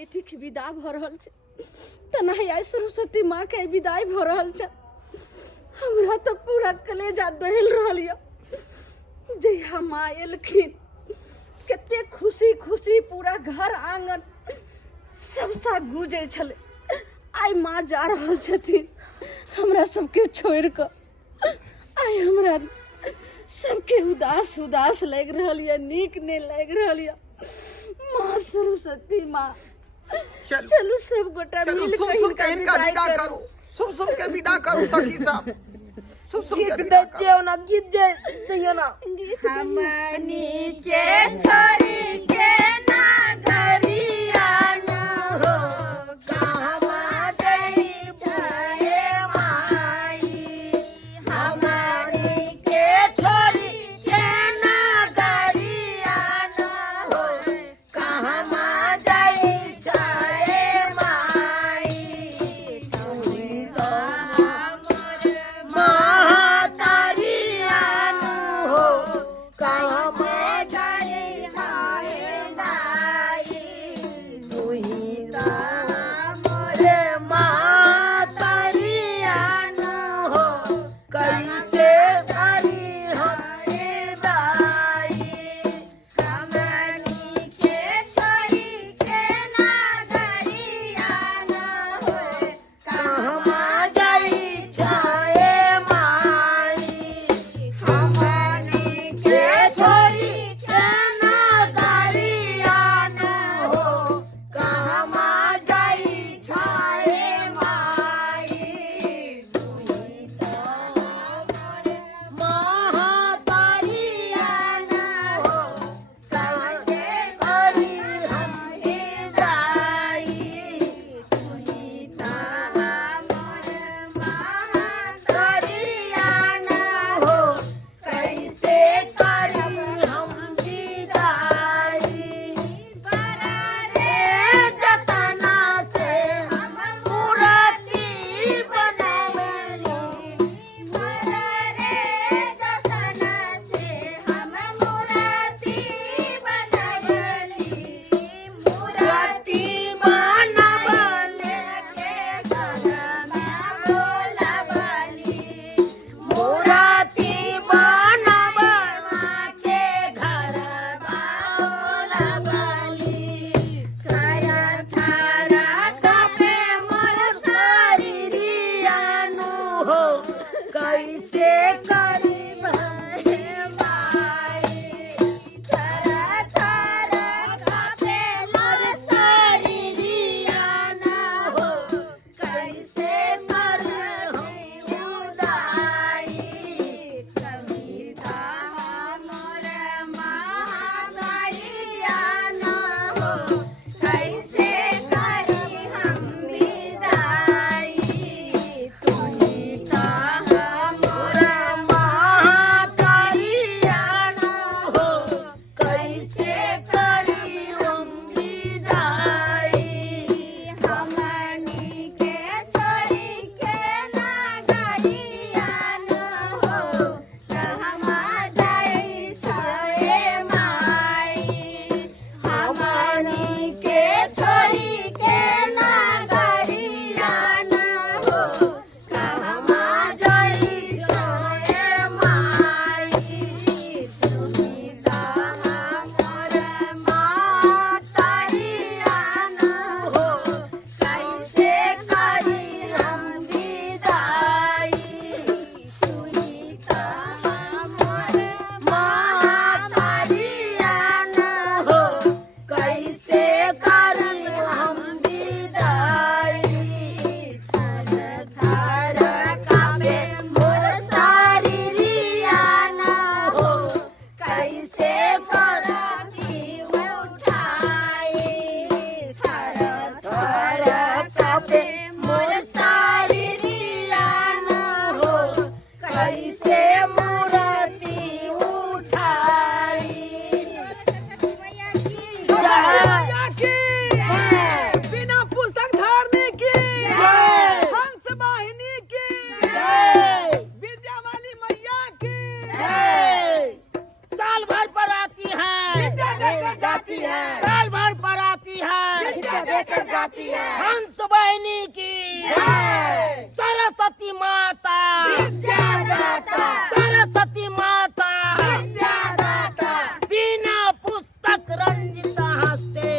बेटी के विदा भ रहल छै तनाही आई सरस्वती माँ के विदाई भ रहल छै। हमरा तो पूरा कलेजा दहल रहल य। जहिया माँ एलखिन कते खुशी खुशी पूरा घर आंगन सबसा गुजै छले। आई माँ जा रहल छथिन हमरा सबके छोड़ के। आई हमरा सबके उदास उदास लग रहल य, नीक नहीं लग रहल य। माँ सरस्वती माँ चलो सब गोटा मिल के इनका विदा करो। सुन के विदा करो सखी सब। गीत दे ना, गीत दे ना। हमनी के छोरी के नागरिया न हो कहवा गई छे माई। हमनी के छोरी के नागरिया न हो कहवा गई छे माई। तुही तो साल भर पर आती है, साल भर पर आती है। लेकर जाती है। हंस वाहिनी की सरस्वती माता विद्यादाता सरस्वती माता विद्यादाता बिना पुस्तक रंजिता हस्ते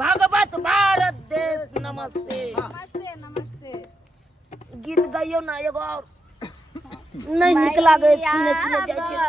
भगवत भारत देश नमस्ते। नमस्ते नमस्ते। गीत गाइयो ना एगो और नहीं निक लागे सुने सुने जाय छै।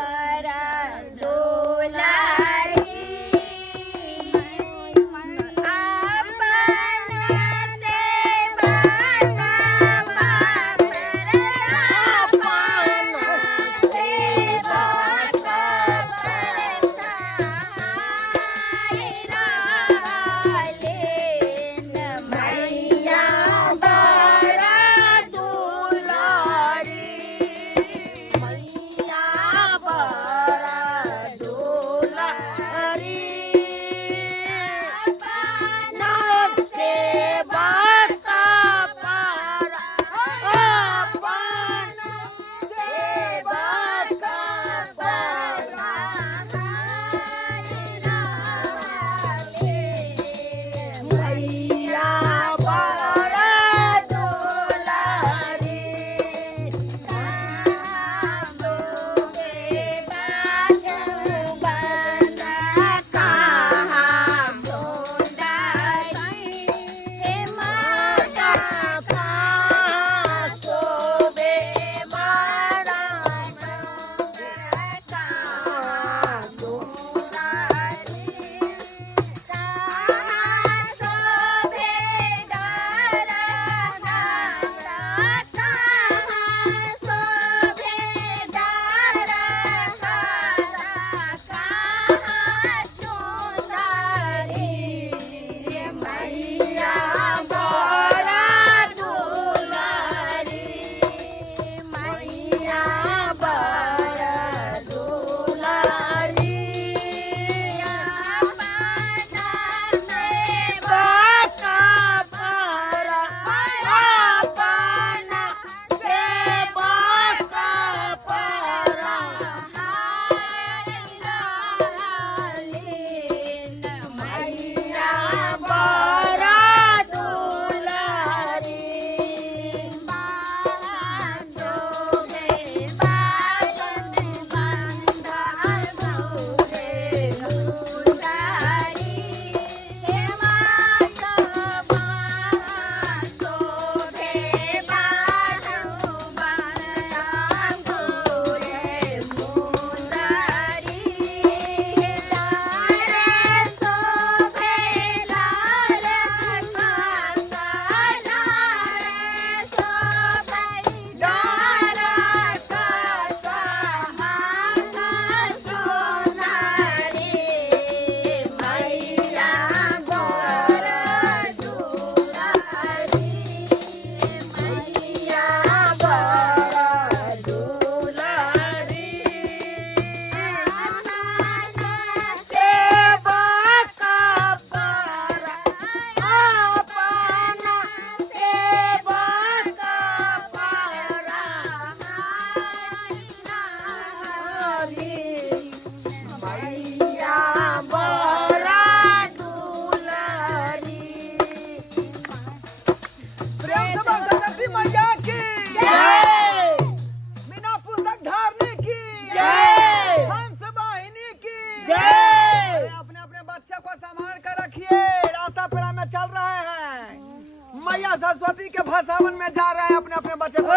मैया सरस्वती के भसावन में जा रहे हैं अपने अपने बच्चे को।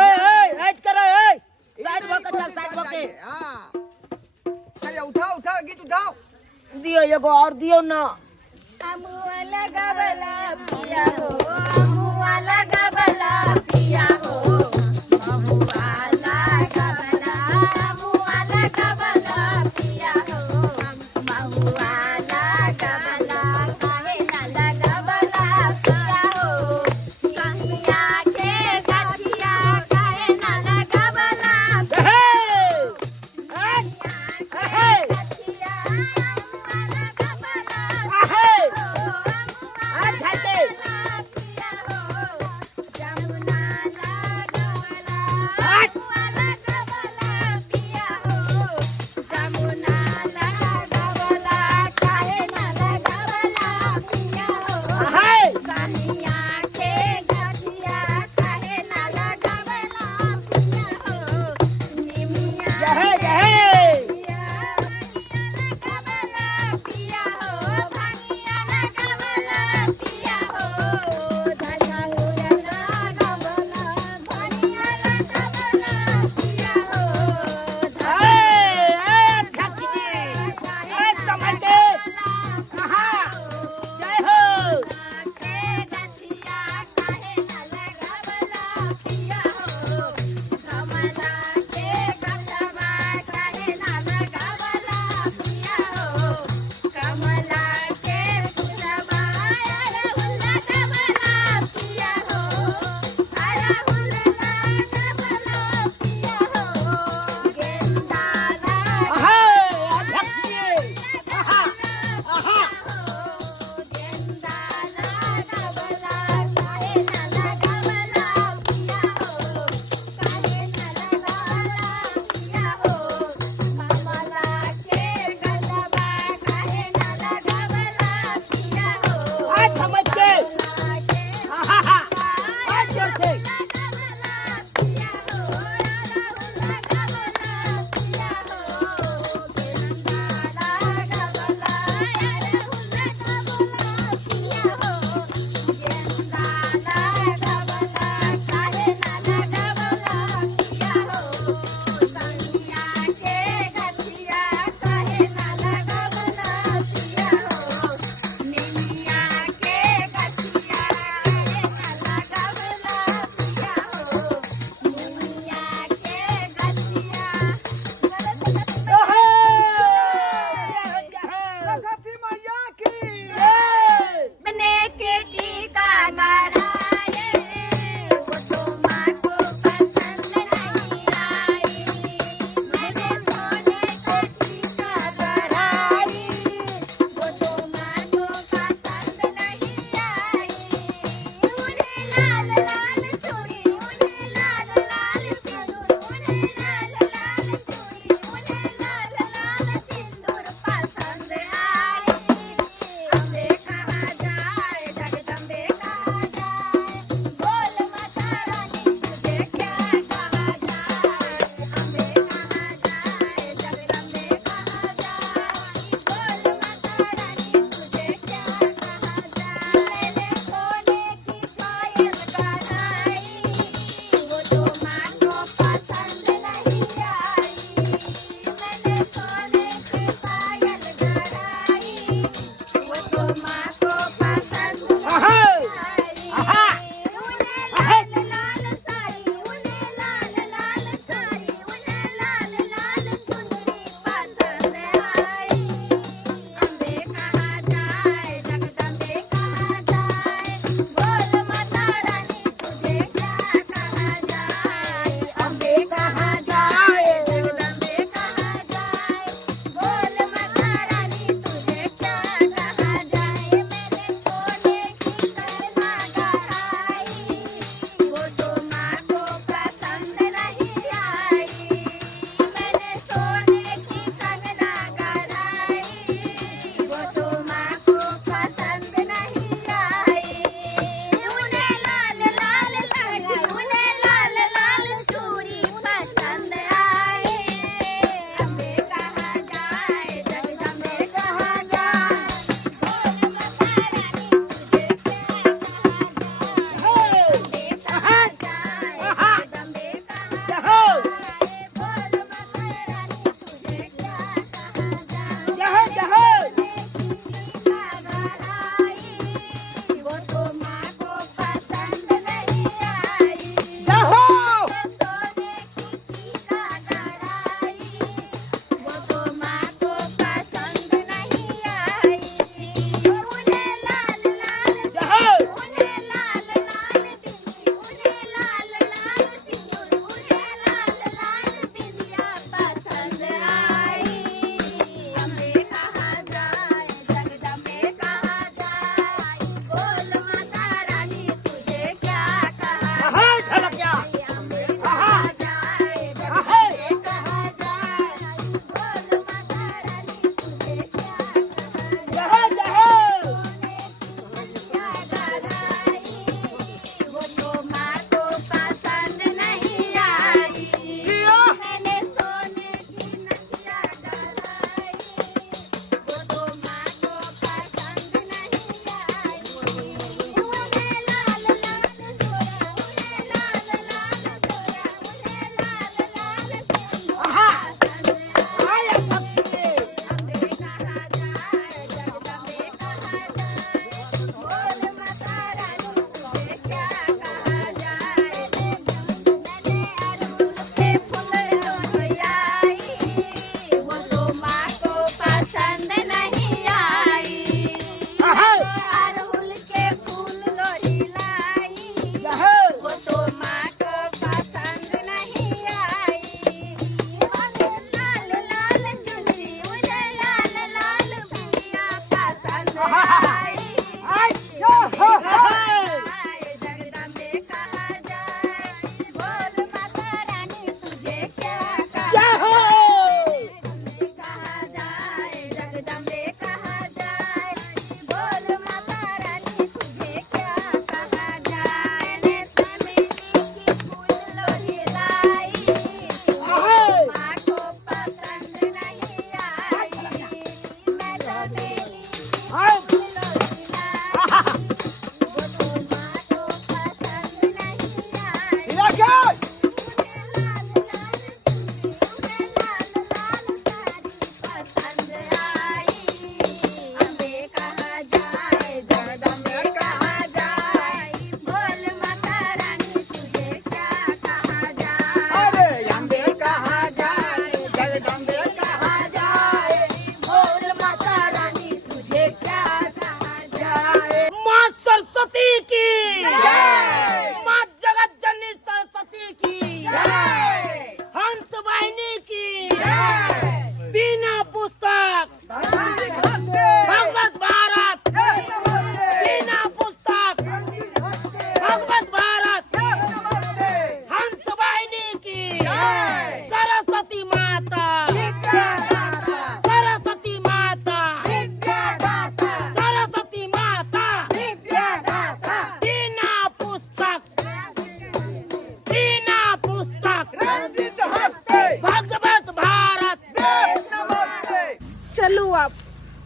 हट करो साइड भके चल साइड भके। हां चलिए उठाओ उठाओ गीत उठाओ। दियो एगो और दियो ना। अमुआला गबला पिया हो अमुआला गबला पिया हो अमुआला गबला पिया हो अमुआला गबला काहे ना लगबला पिया हो कहिया के गठिया काहे ना लगबला हे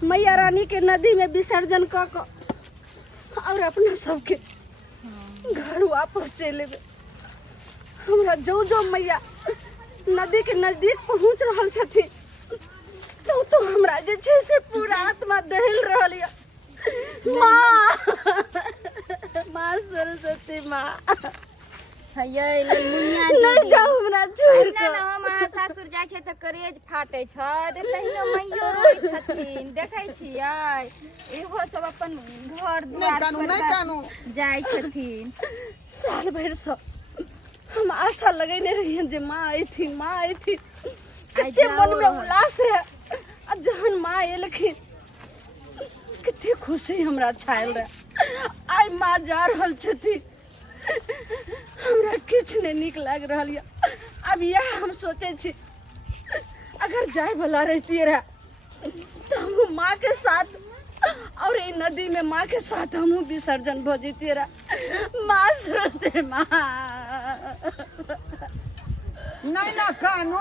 मैया रानी के नदी में विसर्जन क क और अपना सबके घर वापस चले गए। हमरा जो जो मैया नदी के नजदीक पहुंच रहल छथिन तो हमरा जे छे से पूरा आत्मा दहिल रहल या। माँ सरस्वती माँ नहीं जाओ हमरा छोड़ के। हम सासुर जाय छै त करेज फाटे छ तहियो मैयो रोय छथिन देखै छियै इहो सब अपन घर द्वार जाय छथिन। साल भर से हम आशा लगैने रहियन जे माँ आइथिन कते मन में उल्लास रहे। आ जहन माँ एलखिन कते खुशी हमरा छायल रहे। आइ माँ जा रहल छथिन हमरा किछ नहीं निक लाग रहल या। अब यह हम सोचे छी अगर जाए भला रहती रहा तो हम माँ के साथ और ये नदी में माँ के साथ हम विसर्जन हो जीती रहा। माँ सोचते माँ नहीं ना कानू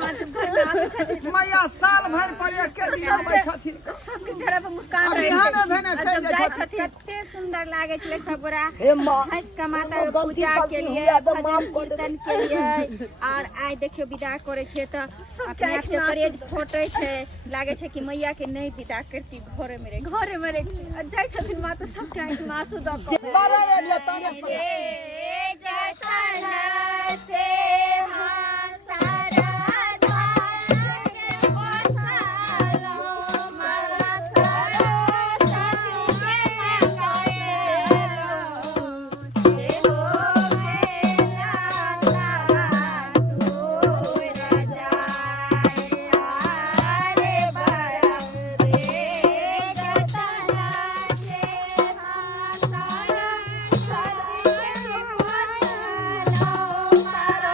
माथे घर में आवे छथिन मैया साल भर पर एक दिन आबै छथिन सबके चेहरा पर मुस्कान अब रहे यहाँ न भेने और चलि जब जाइ जाय छथिन। छथिन कते सुंदर लागे छले सब गोरा हे माँ, हंस के माता के गलती पूजा सलती के लिए हुआ तो माफ भजन कर दे। कीर्तन के लिए और आइ देखियो विदा करे छे त अपने आप के करेज फोटै छे लागे छे कि मैया के नहीं विदा करती घरे में जाय छथिन माँ तो सबके आंख में आंसू द के बारह रे जतन से मां सारा सारा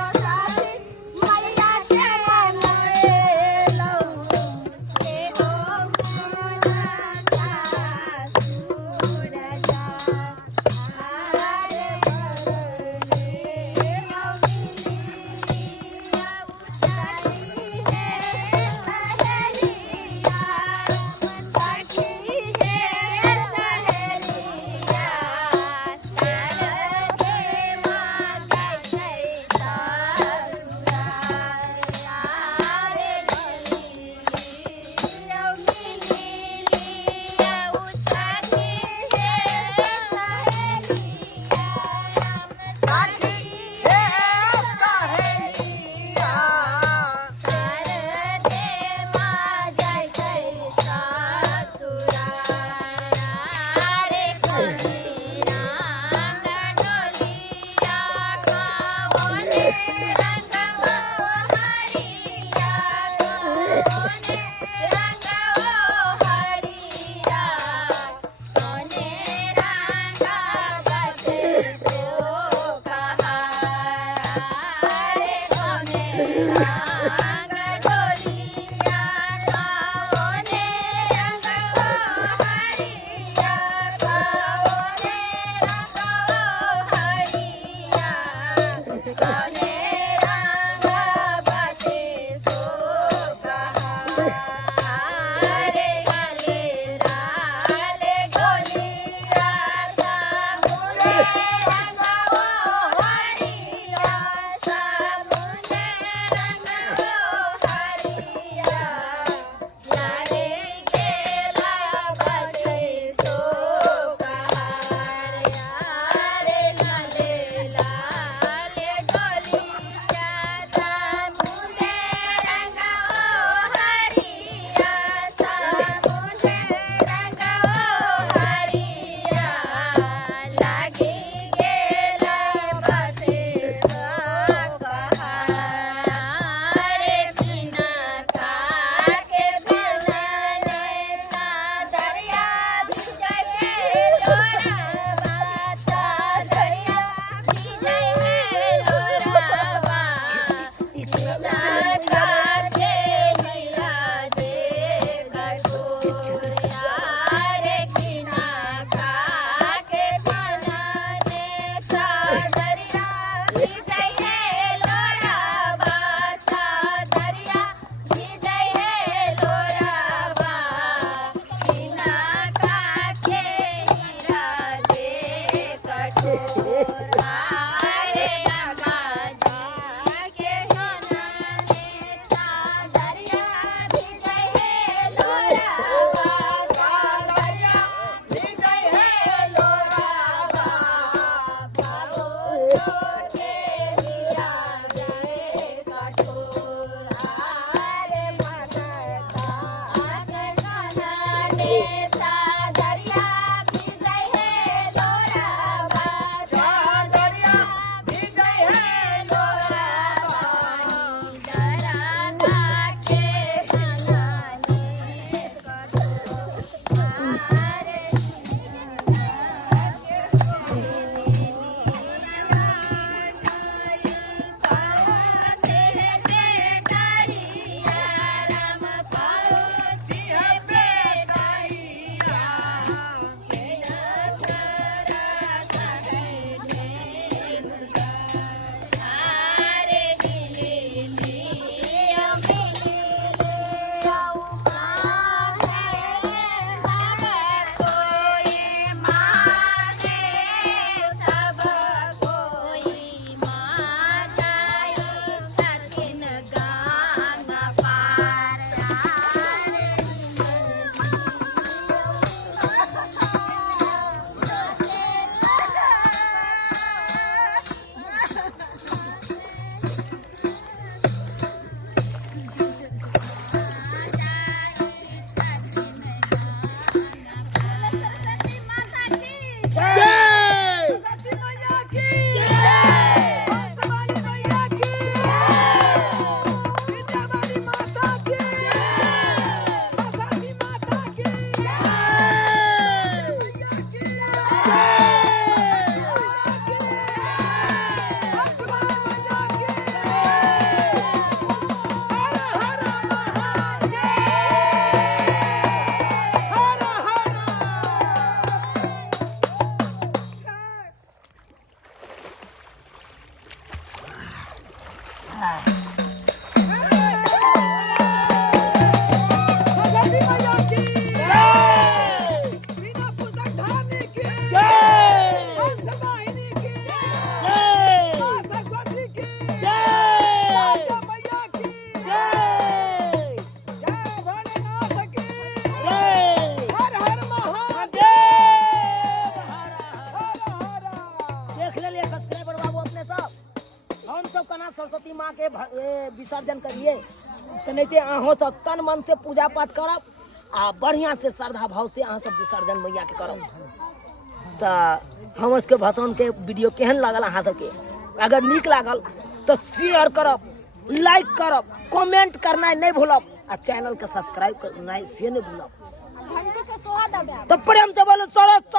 विसर्जन करिए तो नहीं अहों सब तन मन से पूजा पाठ करब आ बढ़िया से श्रद्धा भाव से अहाँ सब विसर्जन मैया के करब। तो हमर सबके भसान के वीडियो केहन लागल अहाँ सबके? अगर नीक लागल तो शेयर करब, लाइक करब, कमेंट करना नहीं भूलब आ चैनल के सब्सक्राइब करना से नहीं भूलब। घंटी के सोहा दबाएब। तो प्रेम से बोलो सरस्वती